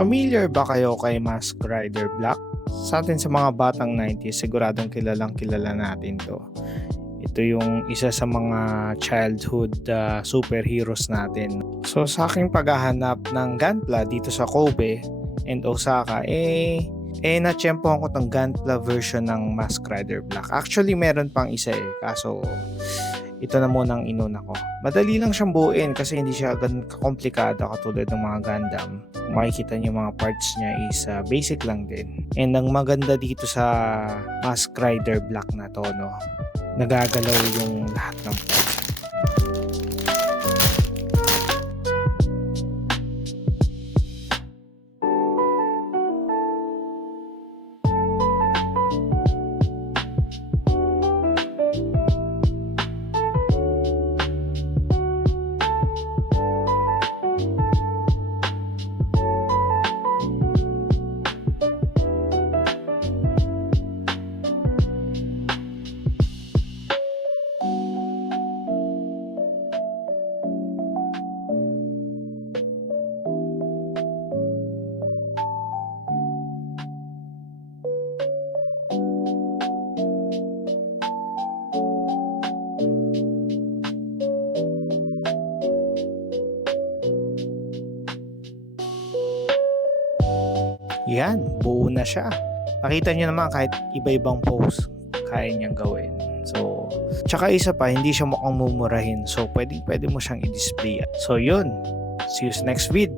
Familiar ba kayo kay Mask Rider Black? Sa atin sa mga batang 90s, siguradong kilalang kilala natin to. Ito yung isa sa mga childhood superheroes natin. So sa aking paghahanap ng Gunpla dito sa Kobe and Osaka, natsyempohan ko tong Gunpla version ng Mask Rider Black. Actually, meron pang isa kaso ito na muna ang inuna ko. Madali lang siyang buuin kasi hindi siya ganun kakomplikado katulad ng mga Gundam. Kung makikita niyo mga parts niya is basic lang din. And ang maganda dito sa Mask Rider Black na to, no, nagagalaw yung lahat ng parts. Yan, buo na siya. Nakita niyo naman kahit iba-ibang pose kaya niyang gawin. So, tsaka isa pa, hindi siya mukhang mumurahin. So, pwede mo siyang i-display. So, yun. See you sa next vid.